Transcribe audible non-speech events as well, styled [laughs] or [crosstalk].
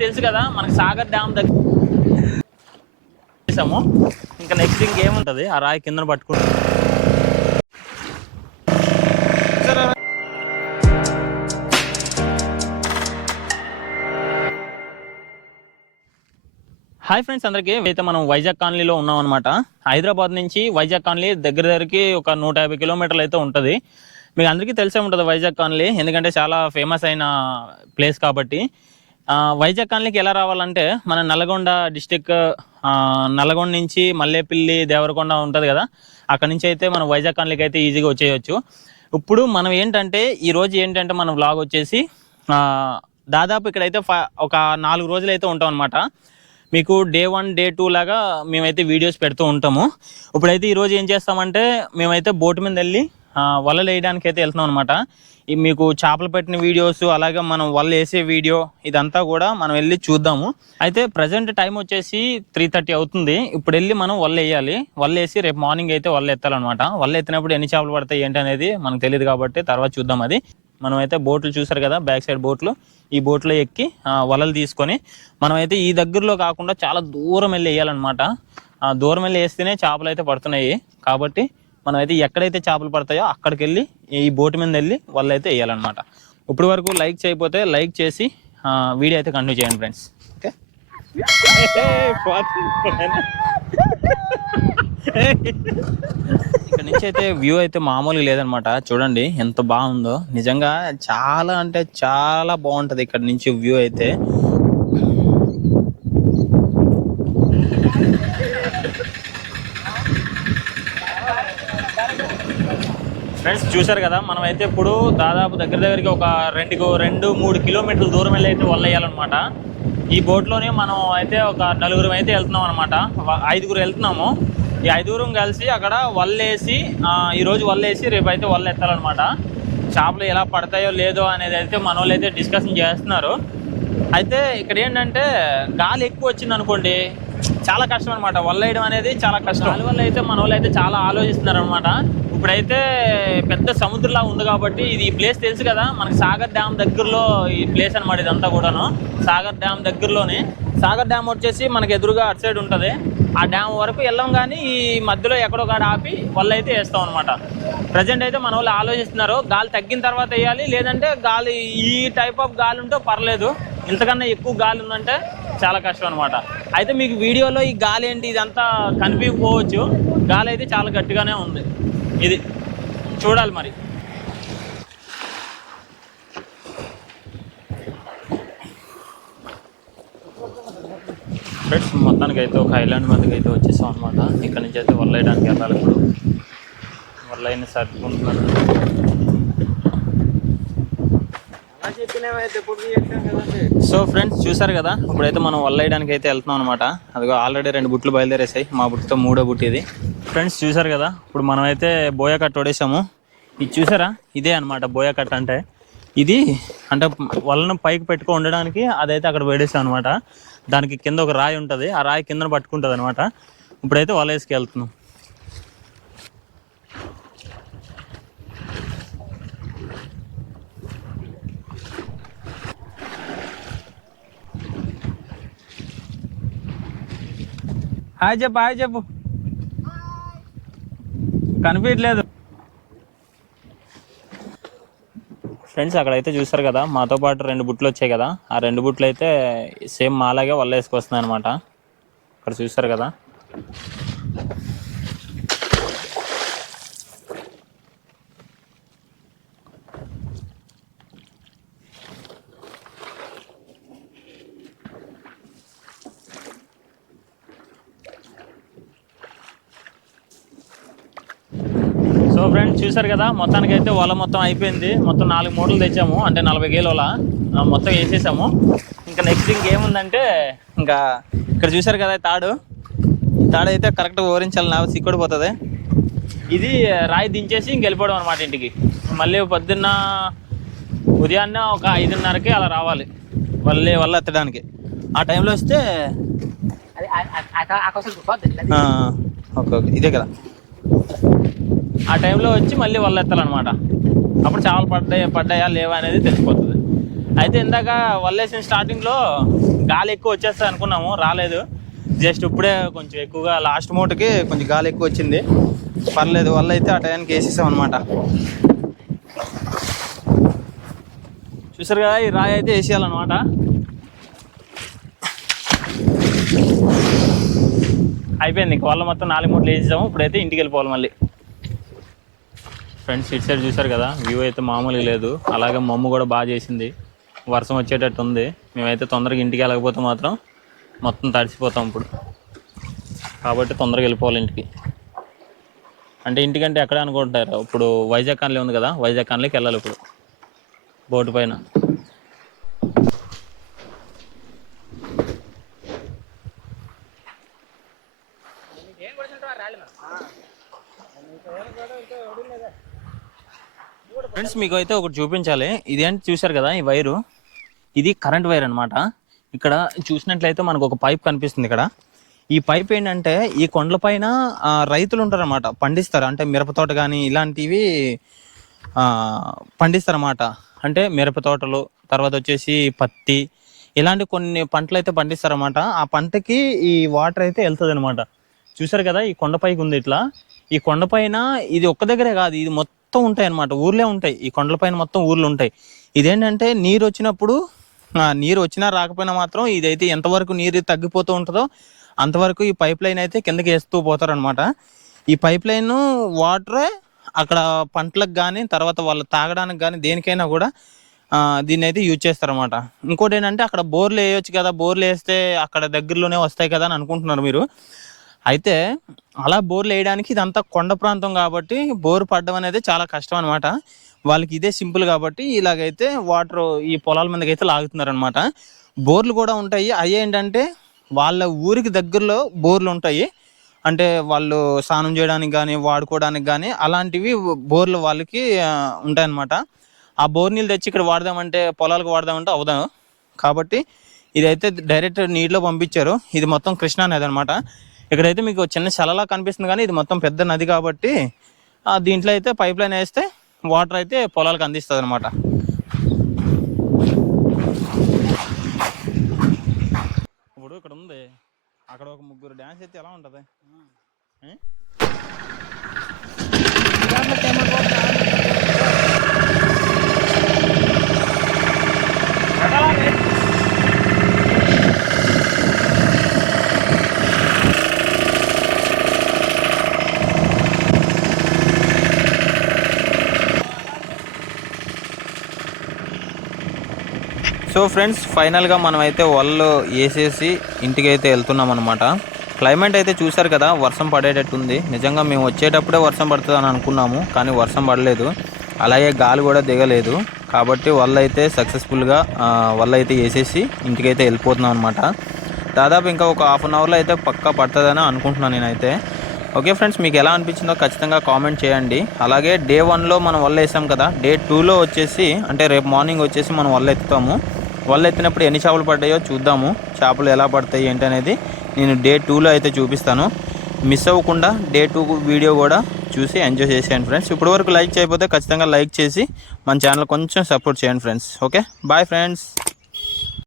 తెలుసు కదా మనకి సాగర్ డ్యామ్ దగ్గర చేసాము. ఇంకా నెక్స్ట్ ఇంకేముంటుంది? ఆ రాయి కింద పట్టుకుంటాం. హాయ్ ఫ్రెండ్స్ అందరికీ. అయితే మనం వైజాగ్ కాలనీలో ఉన్నాం అనమాట హైదరాబాద్ నుంచి వైజాగ్ కాలనీ దగ్గర దగ్గరికి ఒక నూట యాభై కిలోమీటర్లు అయితే ఉంటుంది. మీకు అందరికీ తెలిసే ఉంటుంది వైజాగ్ కాలనీ. ఎందుకంటే చాలా ఫేమస్ అయిన ప్లేస్ కాబట్టి. వైజాగ్ కాలనీకి ఎలా రావాలంటే మన నల్గొండ డిస్టిక్ నల్గొండ నుంచి మల్లేపల్లి దేవరకొండ ఉంటుంది కదా. అక్కడ నుంచి అయితే మనం వైజాగ్ కాలనీకి అయితే ఈజీగా వచ్చేయచ్చు. ఇప్పుడు మనం ఏంటంటే ఈరోజు ఏంటంటే మనం వ్లాగ్ వచ్చేసి దాదాపు ఇక్కడైతే ఫ- ఒక నాలుగు రోజులు అయితే ఉంటాం అనమాట మీకు డే వన్ డే టూ లాగా మేమైతే వీడియోస్ పెడుతూ ఉంటాము. ఇప్పుడైతే ఈరోజు ఏం చేస్తామంటే మేమైతే బోట్ మీద వెళ్ళి వలలు వేయడానికి అయితే వెళ్తున్నాం అనమాట మీకు చేపలు పెట్టిన వీడియోస్ అలాగే మనం వల్ల వేసే వీడియో ఇదంతా కూడా మనం వెళ్ళి చూద్దాము. అయితే ప్రజెంట్ టైం వచ్చేసి త్రీ థర్టీ అవుతుంది. ఇప్పుడు వెళ్ళి మనం వల్ల వేయాలి. వల్ల వేసి రేపు మార్నింగ్ అయితే వల్ల ఎత్తాలన్నమాట. వల్ల ఎత్తినప్పుడు ఎన్ని చేపలు పడతాయి ఏంటి అనేది మనకు తెలియదు కాబట్టి తర్వాత చూద్దాం అది. మనం అయితే బోట్లు చూసారు కదా బ్యాక్ సైడ్ బోట్లు. ఈ బోట్లో ఎక్కి వలలు తీసుకొని మనం అయితే ఈ దగ్గరలో కాకుండా చాలా దూరం వెళ్ళి వేయాలన్నమాట. ఆ దూరం వెళ్ళి వేస్తేనే చేపలు అయితే పడుతున్నాయి. కాబట్టి మనం అయితే ఎక్కడైతే చేపలు పడతాయో అక్కడికి వెళ్ళి ఈ బోటు మీద వెళ్ళి వాళ్ళు అయితే వేయాలన్నమాట. ఇప్పుడు వరకు లైక్ చేయకపోతే లైక్ చేసి ఆ, వీడియో అయితే కంటిన్యూ చేయండి ఫ్రెండ్స్. ఓకే? [laughs] [laughs] నుంచి అయితే వ్యూ అయితే మామూలుగా లేదనమాట చూడండి ఎంత బాగుందో. నిజంగా చాలా అంటే చాలా బాగుంటది ఇక్కడ నుంచి వ్యూ అయితే. ఫ్రెండ్స్ చూశారు కదా మనం అయితే ఇప్పుడు దాదాపు దగ్గర దగ్గరికి ఒక రెండు రెండు మూడు కిలోమీటర్ల దూరం వెళ్ళి అయితే వల్లేయాలన్నమాట. ఈ బోట్లోనే మనం అయితే ఒక నలుగురు అయితే వెళ్తున్నాం అనమాట ఐదుగురు వెళ్తున్నాము. ఈ ఐదుగురం కలిసి అక్కడ వల్లేసి ఈరోజు వల్లేసి రేపు అయితే వల్ల ఎత్తాలన్నమాట. చేపలు ఎలా పడతాయో లేదో అనేది అయితే మన వాళ్ళు అయితే డిస్కషన్ చేస్తున్నారు. అయితే ఇక్కడ ఏంటంటే గాలి ఎక్కువ వచ్చింది అనుకోండి చాలా కష్టం అనమాట వల్లేయడం అనేది చాలా కష్టం. గాలి వల్ల అయితే మన వాళ్ళు అయితే చాలా ఆలోచిస్తున్నారు అనమాట ఇప్పుడైతే పెద్ద సముద్రంలా ఉంది కాబట్టి ఇది ఈ ప్లేస్ తెలుసు కదా మనకి సాగర్ డ్యామ్ దగ్గరలో ఈ ప్లేస్ అనమాట ఇదంతా కూడాను. సాగర్ డ్యామ్ దగ్గరలోనే. సాగర్ డ్యామ్ వచ్చేసి మనకి ఎదురుగా అటు సైడ్ ఉంటుంది. ఆ డ్యామ్ వరకు వెళ్ళాం కానీ ఈ మధ్యలో ఎక్కడో కాడ ఆపి వాళ్ళు అయితే వేస్తాం అనమాట ప్రజెంట్ అయితే మన వాళ్ళు ఆలోచిస్తున్నారు. గాలి తగ్గిన తర్వాత వేయాలి లేదంటే గాలి ఈ టైప్ ఆఫ్ గాలి ఉంటే పర్లేదు. ఇంతకన్నా ఎక్కువ గాలి ఉందంటే చాలా కష్టం అనమాట అయితే మీకు వీడియోలో ఈ గాలి ఏంటి ఇదంతా కనిపించకపోవచ్చు. గాలి అయితే చాలా గట్టిగానే ఉంది. ఇది చూడాలి మరి. ఫ్రెండ్స్ మొత్తానికి అయితే ఒక ఐలాండ్ మీదకి అయితే వచ్చేసాం అనమాట ఇక్కడ నుంచి అయితే వల్లేయడానికి వెళ్ళాలి ఇప్పుడు. వల్ల అయిన సర్దుకుంటున్నాను. సో ఫ్రెండ్స్ చూసారు కదా? ఇప్పుడైతే మనం వల్లేయడానికి అయితే వెళ్తున్నాం అనమాట అదిగో ఆల్రెడీ రెండు బుట్లు బయలుదేరేసాయి. మా బుట్టుతో మూడో బుట్టు ఇది. ఫ్రెండ్స్ చూసారు కదా? ఇప్పుడు మనం అయితే బోయ కట్ట వడేసాము ఇది చూసారా? ఇదే అనమాట బోయ కట్ట అంటే. ఇది అంటే వలను పైకి పెట్టుకో ఉండడానికి అదైతే అక్కడ వేడేసాం అనమాట దానికి కింద ఒక రాయి ఉంటుంది. ఆ రాయి కింద పట్టుకుంటుంది అనమాట ఇప్పుడైతే వల వేసుకెళ్తున్నాం హాయ్ చెప్పు హాయ్ చెప్పు. కనిపించట్లేదు. ఫ్రెండ్స్ అక్కడైతే చూసారు కదా మాతో పాటు రెండు బుట్లు వచ్చాయి కదా. ఆ రెండు బుట్లు అయితే సేమ్ మాలాగే వల్ల వేసుకొస్తున్నాయి అనమాట ఇక్కడ చూసారు కదా. సో ఫ్రెండ్స్ చూసారు కదా మొత్తానికి అయితే వల మొత్తం అయిపోయింది మొత్తం నాలుగు మూటలు తెచ్చాము అంటే నలభై కిలోల ఆ, మొత్తం వేసేసాము ఇంకా నెక్స్ట్ ఇంకేముందంటే ఇంకా ఇక్కడ చూసారు కదా తాడు తాడు అయితే కరెక్ట్గా ఓరించాలి నా సిక్కుడిపోతుంది ఇది రాయి దించేసి ఇంక వెళ్ళిపోవడం అనమాట ఇంటికి మళ్ళీ పొద్దున్న ఉదయాన్నే ఒక ఐదున్నరకి అలా రావాలి మళ్ళీ వల్ల ఎత్తడానికి ఆ టైంలో వస్తే ఓకే ఓకే ఇదే కదా ఆ టైంలో వచ్చి మళ్ళీ వల్ల ఎత్తాలన్నమాట. అప్పుడు చేపలు పడ్డాయి పడ్డాయా లేవా అనేది తెలిసిపోతుంది. అయితే ఇందాక వల్లేసిన స్టార్టింగ్లో గాలి ఎక్కువ వచ్చేస్తుంది అనుకున్నాము రాలేదు. జస్ట్ ఇప్పుడే కొంచెం ఎక్కువగా లాస్ట్ మూటకి కొంచెం గాలి ఎక్కువ వచ్చింది. పర్లేదు వల్ల అయితే ఆ టైంకి వేసేసాం అనమాట చూసారు కదా ఈ రాయి అయితే వేసేయాలన్నమాట. అయిపోయింది. ఇంక వాళ్ళ మొత్తం నాలుగు మూటలు వేసేసాము. ఇప్పుడైతే ఇంటికి వెళ్ళిపోవాలి మళ్ళీ. ఫ్రెండ్స్ ఇటు సైడ్ చూసారు కదా? వ్యూ అయితే మామూలుగా లేదు. అలాగే మమ్మ కూడా బాగా చేసింది. వర్షం వచ్చేటట్టు ఉంది. మేమైతే తొందరగా ఇంటికి వెళ్ళకపోతే మాత్రం మొత్తం తడిసిపోతాం ఇప్పుడు. కాబట్టి తొందరగా వెళ్ళిపోవాలి ఇంటికి. అంటే ఇంటికంటే ఎక్కడ అనుకుంటారు ఇప్పుడు వైజాగ్ కాన్లీ ఉంది కదా? వైజాగ్ కాన్లీకి వెళ్ళాలి ఇప్పుడు. బోటు పైన. మీకు అయితే ఒకటి చూపించాలి. ఇదేంటి చూశారు కదా ఈ వైరు? ఇది కరెంట్ వైర్ అన్నమాట. ఇక్కడ చూసినట్లయితే మనకు ఒక పైప్ కనిపిస్తుంది ఇక్కడ. ఈ పైప్ ఏంటంటే ఈ కొండల పైన రైతులు ఉంటారన్నమాట. పండిస్తారు. అంటే మిరప తోట కానీ ఇలాంటివి పండిస్తారన్నమాట. అంటే మిరప తోటలు తర్వాత వచ్చేసి పత్తి ఇలాంటి కొన్ని పంటలు అయితే పండిస్తారన్నమాట. ఆ పంటకి ఈ వాటర్ అయితే వెళ్తుంది అనమాట చూసారు కదా ఈ కొండపైకి ఉంది ఇట్లా. ఈ కొండపైన ఇది ఒక్క దగ్గరే కాదు. ఇది మొత్తం ఉంటాయి అనమాట ఊర్లే ఉంటాయి. ఈ కొండలపైన మొత్తం ఊర్లు ఉంటాయి. ఇదేంటంటే నీరు వచ్చినప్పుడు నీరు వచ్చినా రాకపోయినా మాత్రం ఇదైతే ఎంతవరకు నీరు తగ్గిపోతూ ఉంటుందో అంతవరకు ఈ పైప్ లైన్ అయితే కిందకి వేస్తూ పోతారనమాట ఈ పైప్ లైన్ వాటరే అక్కడ పంటలకు కానీ తర్వాత వాళ్ళు తాగడానికి కానీ దేనికైనా కూడా దీన్ని అయితే యూజ్ చేస్తారనమాట ఇంకోటి ఏంటంటే అక్కడ బోర్లు వేయొచ్చు కదా. బోర్లు వేస్తే అక్కడ దగ్గరలోనే వస్తాయి కదా అని అనుకుంటున్నారు మీరు. అయితే అలా బోర్లు వేయడానికి ఇదంతా కొండ ప్రాంతం కాబట్టి బోర్ పడడం అనేది చాలా కష్టం అనమాట వాళ్ళకి ఇదే సింపుల్ కాబట్టి ఇలాగైతే వాటర్ ఈ పొలాల మీదకి అయితే లాగుతున్నారు అనమాట బోర్లు కూడా ఉంటాయి. అవి ఏంటంటే వాళ్ళ ఊరికి దగ్గరలో బోర్లు ఉంటాయి. అంటే వాళ్ళు స్నానం చేయడానికి కానీ వాడుకోవడానికి కానీ అలాంటివి బోర్లు వాళ్ళకి ఉంటాయన్నమాట. ఆ బోర్ నీళ్ళు తెచ్చి ఇక్కడ వాడదామంటే పొలాలకు వాడదామంటే అవదాం. కాబట్టి ఇదైతే డైరెక్ట్ నీటిలో పంపించారు. ఇది మొత్తం కృష్ణా నది అనమాట ఇక్కడైతే మీకు చిన్న శలలా కనిపిస్తుంది కానీ ఇది మొత్తం పెద్ద నది కాబట్టి ఆ, దీంట్లో అయితే పైప్ లైన్ వేస్తే వాటర్ అయితే పొలాలకు అందిస్తుంది అనమాట ఇప్పుడు ఇక్కడ ఉంది. అక్కడ ఒక ముగ్గురు డ్యాన్స్ అయితే ఎలా ఉంటుంది ఏ? సో ఫ్రెండ్స్ ఫైనల్గా మనం అయితే వల్లు వేసేసి ఇంటికి అయితే వెళ్తున్నాం అనమాట క్లైమేట్ అయితే చూసారు కదా వర్షం పడేటట్టుంది. నిజంగా మేము వచ్చేటప్పుడే వర్షం పడుతుంది అని అనుకున్నాము కానీ వర్షం పడలేదు. అలాగే గాలి కూడా దిగలేదు. కాబట్టి వల్ల అయితే సక్సెస్ఫుల్గా వల్ల అయితే వేసేసి ఇంటికైతే వెళ్ళిపోతున్నాం అనమాట దాదాపు ఇంకా ఒక హాఫ్ అన్ అవర్లో అయితే పక్కా పడుతుందని అనుకుంటున్నాను నేనైతే. ఓకే ఫ్రెండ్స్ మీకు ఎలా అనిపించిందో ఖచ్చితంగా కామెంట్ చేయండి. అలాగే డే వన్లో మనం వల్ల వేసాం కదా డే టూలో వచ్చేసి అంటే రేపు మార్నింగ్ వచ్చేసి మనం వల్ల ఎత్తుతాము వల్ల ఎత్తినప్పుడు ఎన్ని చేపలు పడ్డాయో చూద్దాము. చేపలు ఎలా పడతాయి ఏంటి అనేది నేను డే టూలో అయితే చూపిస్తాను. మిస్ అవ్వకుండా డే టూ వీడియో కూడా చూసి ఎంజాయ్ చేసేయండి ఫ్రెండ్స్. ఇప్పటి వరకు లైక్ చేయకపోతే ఖచ్చితంగా లైక్ చేసి మన ఛానల్ కొంచెం సపోర్ట్ చేయండి ఫ్రెండ్స్. ఓకే? Bye friends.